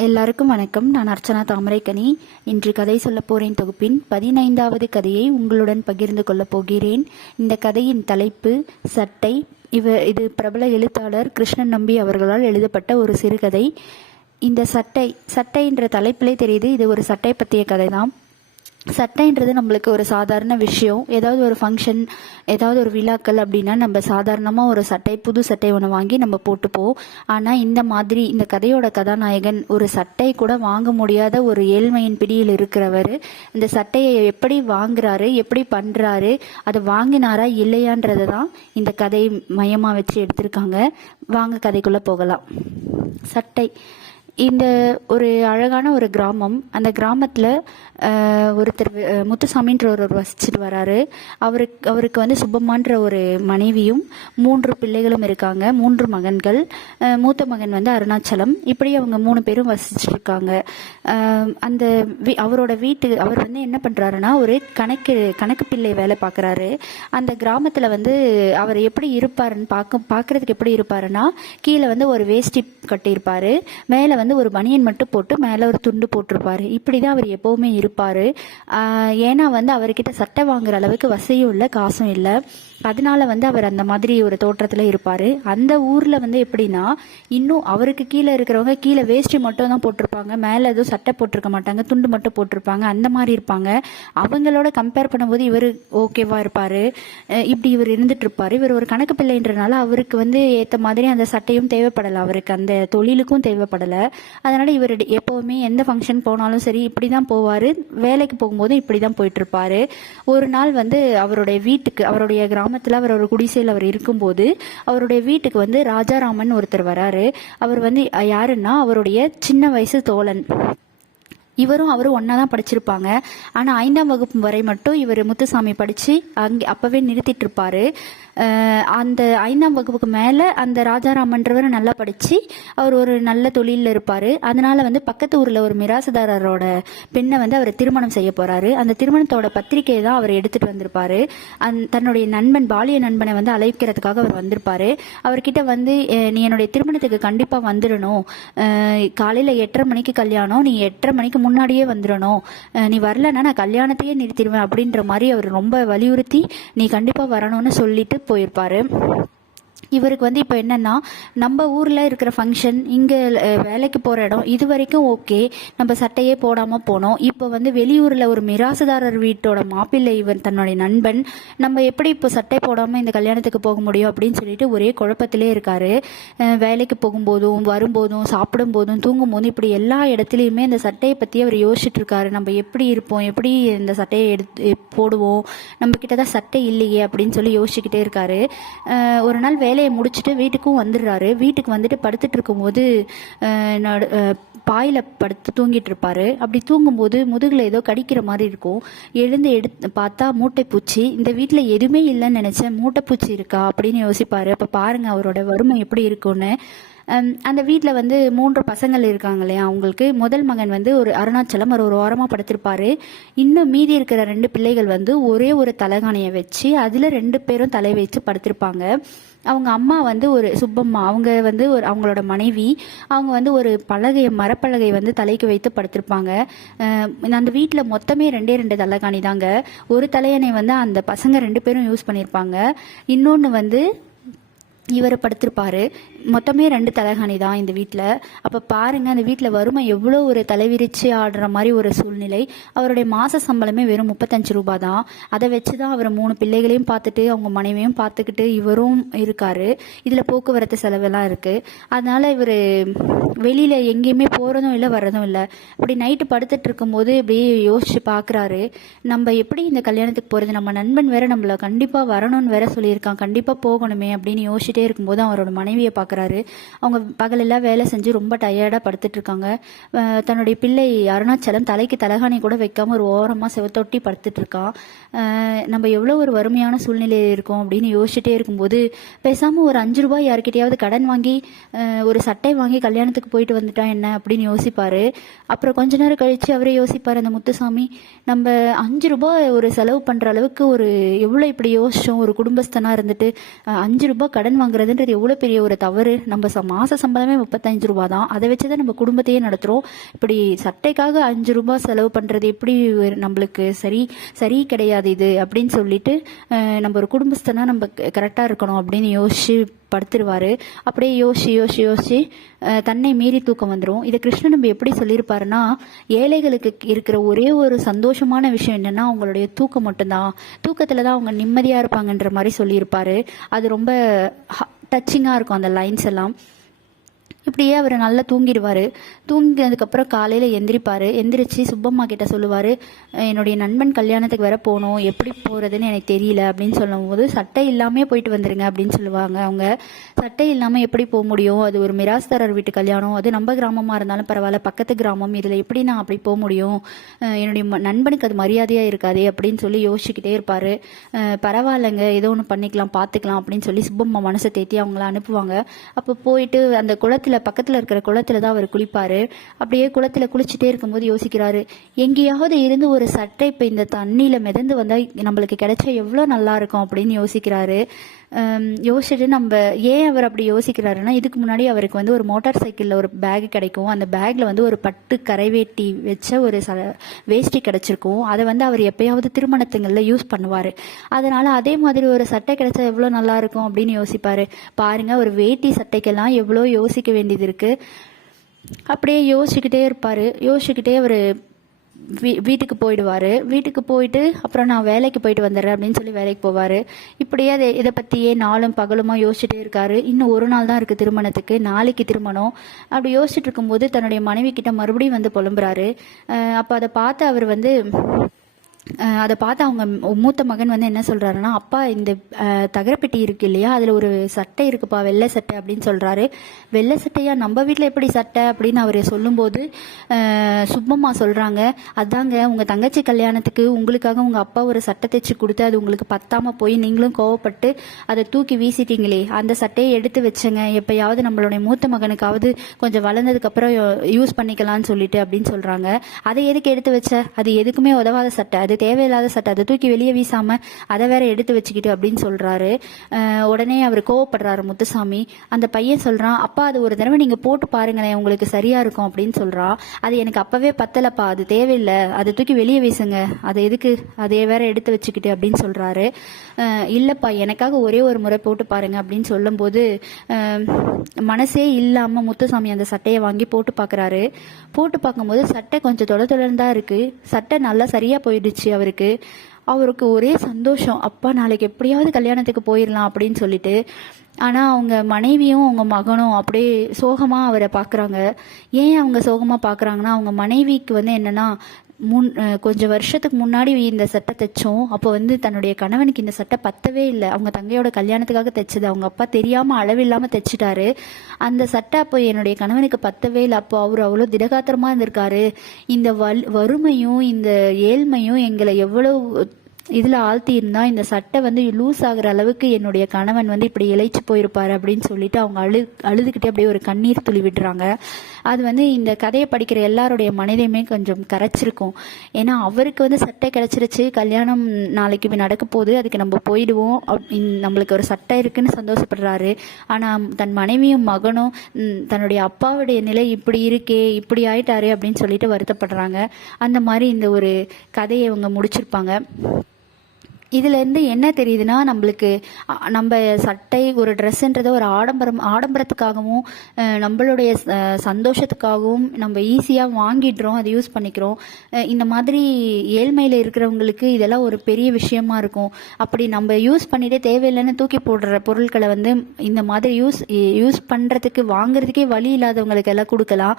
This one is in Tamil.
எல்லாருக்கும் வணக்கம். நான் அர்ச்சனா தாமரைக்கனி. இன்று கதை சொல்லப் போறேன் தொகுப்பின் பதினைந்தாவது கதையை உங்களுடன் பகிர்ந்து கொள்ளப் போகிறேன். இந்த கதையின் தலைப்பு சட்டை. இவ இது பிரபல எழுத்தாளர் கிருஷ்ணன் நம்பி அவர்களால் எழுதப்பட்ட ஒரு சிறுகதை. இந்த சட்டை சட்டை என்ற தலைப்பிலே தெரியுது. இது ஒரு சட்டை பற்றிய கதை தான் சட்டைன்றது நம்மளுக்கு ஒரு சாதாரண விஷயம். ஏதாவது ஒரு ஃபங்க்ஷன் ஏதாவது ஒரு விழாக்கள் அப்படின்னா நம்ம சாதாரணமாக ஒரு சட்டை புது சட்டை ஒன்று வாங்கி நம்ம போட்டுப்போம். ஆனால் இந்த மாதிரி இந்த கதையோட கதாநாயகன் ஒரு சட்டை கூட வாங்க முடியாத ஒரு ஏழ்மையின் பிடியில் இருக்கிறவர் இந்த சட்டையை எப்படி வாங்குறாரு எப்படி பண்ணுறாரு அதை வாங்கினாரா இல்லையான்றதை தான் இந்த கதை மையமாக வச்சு எடுத்திருக்காங்க. வாங்க கதைக்குள்ளே போகலாம். சட்டை. இந்த ஒரு அழகான ஒரு கிராமம். அந்த கிராமத்தில் ஒருத்தர் முத்துசாமின்ற ஒருவர் வசிச்சுட்டு வராரு. அவருக்கு அவருக்கு வந்து சுப்பம்மான்ற ஒரு மனைவியும் மூன்று பிள்ளைகளும் இருக்காங்க மூன்று மகன்கள். மூத்த மகன் வந்து அருணாச்சலம். இப்படி அவங்க மூணு பேரும் வசிச்சிருக்காங்க அந்த வீ- அவரோட வீட்டு அவர் வந்து என்ன பண்ணுறாருன்னா ஒரு கணக்கு கணக்கு பிள்ளை வேலை பார்க்குறாரு அந்த கிராமத்தில் வந்து அவர் எப்படி இருப்பாருன்னு பார்க்க பார்க்குறதுக்கு எப்படி இருப்பாருன்னா கீழே வந்து ஒரு வேஷ்டி கட்டியிருப்பார். மேலே வந்து ஒரு பனியன் மட்டும் போட்டு மேலே ஒரு துண்டு போட்டிருப்பாரு. இப்படி தான் அவர் எப்போவுமே இருப்பார். ஏன்னா வந்து அவர்கிட்ட சட்டை வாங்குற அளவுக்கு வசதியும் இல்லை காசும் இல்லை. அதனால வந்து அவர் அந்த மாதிரி ஒரு தோற்றத்தில் இருப்பார். அந்த ஊரில் வந்து எப்படின்னா இன்னும் அவருக்கு கீழே இருக்கிறவங்க கீழே வேஷ்டி மட்டும் தான் போட்டிருப்பாங்க. மேலே எதுவும் சட்டை போட்டிருக்க மாட்டாங்க. துண்டு மட்டும் போட்டிருப்பாங்க. அந்த மாதிரி இருப்பாங்க. அவங்களோட கம்பேர் பண்ணும்போது இவர் ஓகேவாக இருப்பார். இப்படி இவர் இருந்துட்டு இருப்பார். இவர் ஒரு கணக்கு பிள்ளைன்றனால அவருக்கு வந்து ஏற்ற மாதிரி அந்த சட்டையும் தேவைப்படலை. அவருக்கு அந்த தொழிலுக்கும் தேவைப்படலை. அதனால் இவர் எப்போவுமே எந்த ஃபங்க்ஷன் போனாலும் சரி இப்படி தான் போவார். வேலைக்கு போகும்போது இப்படி தான் போயிட்டுருப்பார் ஒரு நாள் வந்து அவருடைய வீட்டுக்கு அவருடைய கிராம கிராமத்தில் அவர் ஒரு குடிசையில் அவர் இருக்கும்போது அவருடைய வீட்டுக்கு வந்து ராஜாராமன் ஒருத்தர் வராரு. அவர் வந்து யாருன்னா அவருடைய சின்ன வயசு தோழன். இவரும் அவரும் ஒன்றா தான் படிச்சிருப்பாங்க. ஆனால் ஐந்தாம் வகுப்பு வரை மட்டும் இவர் முத்துசாமி படித்து அங்கே அப்போவே நிறுத்திட்டு இருப்பாரு. அந்த ஐந்தாம் வகுப்புக்கு மேலே அந்த ராஜாராமன்றவர் நல்லா படித்து அவர் ஒரு நல்ல தொழிலில் இருப்பார். அதனால் வந்து பக்கத்து ஊரில் ஒரு மிராசுதாரரோட பெண்ணை வந்து அவர் திருமணம் செய்ய போகிறாரு அந்த திருமணத்தோட பத்திரிக்கையை தான் அவர் எடுத்துகிட்டு வந்திருப்பார். அந் தன்னுடைய நண்பன் பாலிய நண்பனை வந்து அழைக்கிறதுக்காக அவர் வந்திருப்பார். அவர்கிட்ட வந்து நீ என்னுடைய திருமணத்துக்கு கண்டிப்பாக வந்துடணும். காலையில் எட்டரை மணிக்கு கல்யாணம். நீ எட்டரை மணிக்கு முன்னாடியே வந்துடணும். நீ வரலன்னா நான் கல்யாணத்தையே நிறுத்திடுவேன். அப்படின்ற மாதிரி அவர் ரொம்ப வலியுறுத்தி நீ கண்டிப்பாக வரணும்னு சொல்லிட்டு போயிருப்பாரு. இவருக்கு வந்து இப்போ என்னன்னா நம்ம ஊரில் இருக்கிற ஃபங்க்ஷன் இங்கே வேலைக்கு போகிற இடம் இது வரைக்கும் ஓகே நம்ம சட்டையே போடாமல் போனோம். இப்போ வந்து வெளியூரில் ஒரு மிராசுதாரர் வீட்டோட மாப்பிள்ளை இவன் தன்னுடைய நண்பன் நம்ம எப்படி இப்போ சட்டை போடாமல் இந்த கல்யாணத்துக்கு போக முடியும் அப்படின்னு சொல்லிட்டு ஒரே குழப்பத்திலே இருக்காரு. வேலைக்கு போகும்போதும் வரும்போதும் சாப்பிடும் போதும் தூங்கும் போதும் இப்படி எல்லா இடத்துலையுமே இந்த சட்டையை பற்றி அவர் யோசிச்சுட்டு இருக்காரு நம்ம எப்படி இருப்போம்? எப்படி இந்த சட்டையை எடுத்து போடுவோம்? நம்ம கிட்ட தான் சட்டை இல்லையே அப்படின்னு சொல்லி யோசிச்சுக்கிட்டே இருக்காரு. ஒரு நாள் வேலையை முடிச்சுட்டு வீட்டுக்கும் வந்துடுறாரு. வீட்டுக்கு வந்துட்டு படுத்துட்டு இருக்கும்போது பாயில் நடு படுத்து தூங்கிட்டு இருப்பாரு. அப்படி தூங்கும்போது முதுகில் ஏதோ கடிக்கிற மாதிரி இருக்கும். எழுந்து எடுத்து பார்த்தா மூட்டைப்பூச்சி இந்த வீட்டில் எதுவுமே இல்லைன்னு நினைச்சேன். மூட்டைப்பூச்சி இருக்கா அப்படின்னு யோசிப்பாரு. அப்போ பாருங்கள் அவரோட வறுமை எப்படி இருக்கும்னு. அந்த வீட்டில் வந்து மூன்று பசங்கள் இருக்காங்க இல்லையா அவங்களுக்கு. முதல் மகன் வந்து ஒரு அருணாச்சலம் அவர் ஒரு ஓரமாக படுத்திருப்பாரு. இன்னும் மீதி இருக்கிற ரெண்டு பிள்ளைகள் வந்து ஒரே ஒரு தலைகாணியை வச்சு அதில் ரெண்டு பேரும் தலை வச்சு படுத்திருப்பாங்க. அவங்க அம்மா வந்து ஒரு சுப்பம்மா அவங்க வந்து ஒரு அவங்களோட மனைவி அவங்க வந்து ஒரு பலகையை மரப்பலகை வந்து தலைக்கு வைத்து படுத்திருப்பாங்க. அந்த வீட்டில் மொத்தமே ரெண்டே ரெண்டு தலைகாணி தாங்க ஒரு தலையணை வந்து அந்த பசங்க ரெண்டு பேரும் யூஸ் பண்ணியிருப்பாங்க இன்னொன்று வந்து இவர் படுத்திருப்பார். மொத்தமே ரெண்டு தலைகாணி தான் இந்த வீட்டில் அப்போ பாருங்கள் அந்த வீட்டில் வறுமை எவ்வளோ ஒரு தலைவிரிச்சு ஆடுற மாதிரி ஒரு சூழ்நிலை. அவருடைய மாத சம்பளமே வெறும் முப்பத்தஞ்சு ரூபாய் தான். அதை வச்சு தான் அவர் மூணு பிள்ளைகளையும் பார்த்துட்டு அவங்க மனைவியும் பார்த்துக்கிட்டு இவரும் இருக்கார். இதில் போக்குவரத்து செலவெல்லாம் இருக்குது அதனால் இவர் வெளியில் எங்கேயுமே போகிறதும் இல்லை வர்றதும் இல்லை. அப்படி நைட்டு படுத்துட்டு இருக்கும்போது இப்படியே யோசிச்சு பார்க்குறாரு நம்ம எப்படி இந்த கல்யாணத்துக்கு போகிறது நம்ம நண்பன் வேற நம்மள கண்டிப்பாக வரணும்னு வேற சொல்லியிருக்கான். கண்டிப்பாக போகணுமே அப்படின்னு யோசிச்சு யோசிச்சுட்டே இருக்கும்போது அவரோட மனைவியை பார்க்குறாரு. அவங்க பகலெல்லாம் வேலை செஞ்சு ரொம்ப டயர்டாக படுத்துட்டு இருக்காங்க தன்னுடைய பிள்ளை அருணாச்சலம் தலைக்கு தலகாணி கூட வைக்காமல் ஒரு ஓரமாக செவத்தொட்டி படுத்துட்டு இருக்கான் நம்ம எவ்வளோ ஒரு வறுமையான சூழ்நிலையில் இருக்கோம் அப்படின்னு யோசிச்சுட்டே இருக்கும்போது பேசாமல் ஒரு அஞ்சு ரூபாய் யார்கிட்டயாவது கடன் வாங்கி ஒரு சட்டை வாங்கி கல்யாணத்துக்கு போயிட்டு வந்துட்டா என்ன அப்படின்னு யோசிப்பார். அப்புறம் கொஞ்ச நேரம் கழித்து அவரே யோசிப்பார் அந்த முத்துசாமி நம்ம அஞ்சு ரூபாய் ஒரு செலவு பண்ணுற அளவுக்கு ஒரு எவ்வளோ இப்படி யோசிச்சோம்? ஒரு குடும்பஸ்தனாக இருந்துட்டு அஞ்சு ரூபாய் கடன் வாங்குறதுன்றது எவ்வளோ பெரிய ஒரு தவறு? நம்ம ச மாத சம்பளமே முப்பத்தஞ்சு ரூபா தான் அதை வச்சு தான் நம்ம குடும்பத்தையே நடத்துகிறோம் இப்படி சட்டைக்காக அஞ்சு ரூபாய் செலவு பண்ணுறது எப்படி ஒரு நம்மளுக்கு சரி? சரி கிடையாது இது அப்படின்னு சொல்லிட்டு நம்ம ஒரு குடும்பஸ்தனாக நம்ம கரெக்டாக இருக்கணும் அப்படின்னு யோசிச்சு படுத்துருவாரு. அப்படியே யோசிச்சு யோசிச்சு யோசிச்சு தன்னை மீறி தூக்கம் வந்துடும் இதை கிருஷ்ணன் நம்ம எப்படி சொல்லியிருப்பாருன்னா ஏழைகளுக்கு இருக்கிற ஒரே ஒரு சந்தோஷமான விஷயம் என்னன்னா அவங்களுடைய தூக்கம் மட்டும்தான். தூக்கத்தில் தான் அவங்க நிம்மதியாக இருப்பாங்கன்ற மாதிரி சொல்லியிருப்பாரு. அது ரொம்ப டச்சிங்காக இருக்கும் அந்த லைன்ஸ் எல்லாம். இப்படியே அவர் நல்லா தூங்கிடுவார். தூங்கினதுக்கப்புறம் காலையில் எந்திரிப்பார். எந்திரிச்சு சுப்பம்மா கிட்ட சொல்லுவார் என்னுடைய நண்பன் கல்யாணத்துக்கு வேற போகணும். எப்படி போகிறதுன்னு எனக்கு தெரியல. அப்படின்னு சொல்லும்போது சட்டை இல்லாமே போயிட்டு வந்துடுங்க அப்படின்னு சொல்லுவாங்க அவங்க. சட்டை இல்லாமல் எப்படி போக முடியும்? அது ஒரு மிராஸ்தாரர் வீட்டு கல்யாணம். அது நம்ம கிராமமாக இருந்தாலும் பரவாயில்ல. பக்கத்து கிராமம். இதில் எப்படி நான் அப்படி போக முடியும்? என்னுடைய ம- நண்பனுக்கு அது மரியாதையாக இருக்காதே அப்படின்னு சொல்லி யோசிச்சுக்கிட்டே இருப்பார். பரவாயில்லைங்க. ஏதோ ஒன்று பண்ணிக்கலாம் பார்த்துக்கலாம் அப்படின்னு சொல்லி சுப்பம்மா மனசை தேத்தி அவங்கள அனுப்புவாங்க. அப்போ போயிட்டு அந்த குளத்தில் பக்கத்தில் இருக்கிற குளத்துல தான் அவர் குளிப்பார். அப்படியே குளத்துல குளிச்சுட்டே இருக்கும்போது யோசிக்கிறாரு எங்கேயாவது இருந்து ஒரு சட்டை இப்போ இந்த தண்ணியில் மிதந்து வந்தால் நம்மளுக்கு கிடைச்சா எவ்வளோ நல்லா இருக்கும்? அப்படின்னு யோசிக்கிறாரு. யோசிச்சுட்டு நம்ம ஏன் அவர் அப்படி யோசிக்கிறாருன்னா இதுக்கு முன்னாடி அவருக்கு வந்து ஒரு மோட்டார் சைக்கிளில் ஒரு பேக் கிடைக்கும். அந்த பேக்கில் வந்து ஒரு பட்டு கரைவேட்டி வச்ச ஒரு ச வேஷ்டி கிடைச்சிருக்கும். அதை வந்து அவர் எப்பயாவது திருமணத்துங்களில் யூஸ் பண்ணுவார். அதனால் அதே மாதிரி ஒரு சட்டை கிடைச்சா எவ்வளோ நல்லாயிருக்கும் அப்படின்னு யோசிப்பார். பாருங்க ஒரு வேட்டி சட்டைக்கெல்லாம் எவ்வளோ யோசிக்க வேண்டியது இருக்குது அப்படியே யோசிச்சுக்கிட்டே இருப்பார். யோசிச்சுக்கிட்டே அவர் வீ வீட்டுக்கு போயிடுவார். வீட்டுக்கு போயிட்டு அப்புறம் நான் வேலைக்கு போயிட்டு வந்துடுறேன் அப்படின்னு சொல்லி வேலைக்கு போவார். இப்படியே அதை இதை பற்றியே நாளும் பகலுமா யோசிச்சுட்டே இருக்காரு. இன்னும் ஒரு நாள் தான் இருக்குது திருமணத்துக்கு. நாளைக்கு திருமணம். அப்படி யோசிச்சுட்டு இருக்கும்போது தன்னுடைய மனைவி கிட்ட மறுபடியும் வந்து புலம்புறாரு. அப்போ அதை பார்த்து அவர் வந்து அதை பார்த்து அவங்க மூத்த மகன் வந்து என்ன சொல்கிறாருன்னா அப்பா இந்த தகரப்பெட்டி இருக்கு இல்லையா? அதில் ஒரு சட்டை இருக்குப்பா வெள்ளை சட்டை அப்படின்னு சொல்கிறாரு வெள்ளை சட்டையா? நம்ம வீட்டில் எப்படி சட்டை? அப்படின்னு அவர் சொல்லும்போது சுப்பம்மா சொல்கிறாங்க அதாங்க உங்கள் தங்கச்சி கல்யாணத்துக்கு உங்களுக்காக உங்கள் அப்பா ஒரு சட்டை தைச்சு கொடுத்து அது உங்களுக்கு பத்தாமல் போய் நீங்களும் கோவப்பட்டு அதை தூக்கி வீசிட்டீங்களே அந்த சட்டையை எடுத்து வச்சங்க. எப்பயாவது நம்மளுடைய மூத்த மகனுக்காவது கொஞ்சம் வளர்ந்ததுக்கப்புறம் யூஸ் பண்ணிக்கலாம்னு சொல்லிட்டு அப்படின்னு சொல்கிறாங்க அதை எதுக்கு எடுத்து வச்ச? அது எதுக்குமே உதவாத சட்டை. அது தேவையில்லாத சட்டை அதை தூக்கி வெளியே வீசாம அதை வேற எடுத்து வச்சுக்கிட்டு அப்படின்னு சொல்றாரு. உடனே அவர் கோவப்படுறாரு முத்துசாமி அந்த பையன் சொல்றான் அப்பா அது ஒரு தடவை நீங்க போட்டு பாருங்களேன் உங்களுக்கு சரியா இருக்கும் அப்படின்னு சொல்றான் அது எனக்கு அப்பவே பத்தலப்பா அது தேவையில்லை அதை தூக்கி வெளியே வீசுங்க அதை எதுக்கு அதே வேற எடுத்து வச்சுக்கிட்டு அப்படின்னு சொல்றாரு. இல்லப்பா எனக்காக ஒரே ஒரு முறை போட்டு பாருங்க அப்படின்னு சொல்லும்போது மனசே இல்லாம முத்துசாமி அந்த சட்டையை வாங்கி போட்டு பாக்குறாரு. போட்டு பார்க்கும்போது சட்டை கொஞ்சம் தொட தொடர்ந்தா இருக்கு சட்டை நல்லா சரியா போயிடுச்சு. அவருக்கு. அவருக்கு ஒரே சந்தோஷம். அப்பா நாளைக்கு எப்படியாவது கல்யாணத்துக்கு போயிடலாம் அப்படின்னு சொல்லிட்டு. ஆனா அவங்க மனைவியும் அவங்க மகனும் அப்படியே சோகமா அவரை பார்க்கறாங்க. ஏன் அவங்க சோகமா பார்க்குறாங்கன்னா அவங்க மனைவிக்கு வந்து என்னன்னா முன் கொஞ்சம் வருஷத்துக்கு முன்னாடி இந்த சட்டை தைச்சோம். அப்போ வந்து தன்னுடைய கணவனுக்கு இந்த சட்டை பத்தவே இல்லை. அவங்க தங்கையோட கல்யாணத்துக்காக தைச்சது. அவங்க அப்பா தெரியாமல் அளவில்லாமல் தைச்சிட்டாரு. அந்த சட்டை அப்போ என்னுடைய கணவனுக்கு பத்தவே இல்லை. அப்போ அவர் அவ்வளோ திடகாத்திரமாக இருந்திருக்காரு. இந்த வல் வறுமையும் இந்த ஏழ்மையும் எங்களை எவ்வளோ இதில் ஆழ்த்தியிருந்தா இந்த சட்டை வந்து லூஸ் ஆகிற அளவுக்கு என்னுடைய கணவன் வந்து இப்படி இழைச்சி போயிருப்பாரு அப்படின்னு சொல்லிட்டு அவங்க அழு அழுதுகிட்டே அப்படியே ஒரு கண்ணீர் துளி விடுறாங்க. அது வந்து இந்த கதையை படிக்கிற எல்லாருடைய மனதையுமே கொஞ்சம் கரைச்சிருக்கும். ஏன்னா அவருக்கு வந்து சட்டை கிடைச்சிருச்சு கல்யாணம் நாளைக்கு நடக்க போகுது அதுக்கு நம்ம போயிடுவோம் அப்~ இந்~ நம்மளுக்கு ஒரு சட்டை இருக்குன்னு சந்தோஷப்படுறாரு. ஆனால் தன் மனைவியும் மகனும் தன்னுடைய அப்பாவுடைய நிலை இப்படி இருக்கே இப்படி ஆயிட்டாரு அப்படின்னு சொல்லிட்டு வருத்தப்படுறாங்க. அந்த மாதிரி இந்த ஒரு கதையை இவங்க முடிச்சிருப்பாங்க. இதுலேருந்து என்ன தெரியுதுன்னா நம்மளுக்கு நம்ம சட்டை ஒரு ட்ரெஸ்ஸுன்றதை ஒரு ஆடம்பரம் ஆடம்பரத்துக்காகவும் நம்மளுடைய சந்தோஷத்துக்காகவும் நம்ம ஈஸியாக வாங்கிடுறோம் அதை யூஸ் பண்ணிக்கிறோம். இந்த மாதிரி ஏழ்மையில் இருக்கிறவங்களுக்கு இதெல்லாம் ஒரு பெரிய விஷயமா இருக்கும். அப்படி நம்ம யூஸ் பண்ணிட்டே தேவையில்லைன்னு தூக்கி போடுற பொருட்களை வந்து இந்த மாதிரி யூஸ் யூஸ் பண்ணுறதுக்கு வாங்குறதுக்கே வழி இல்லாதவங்களுக்கு எல்லாம் கொடுக்கலாம்.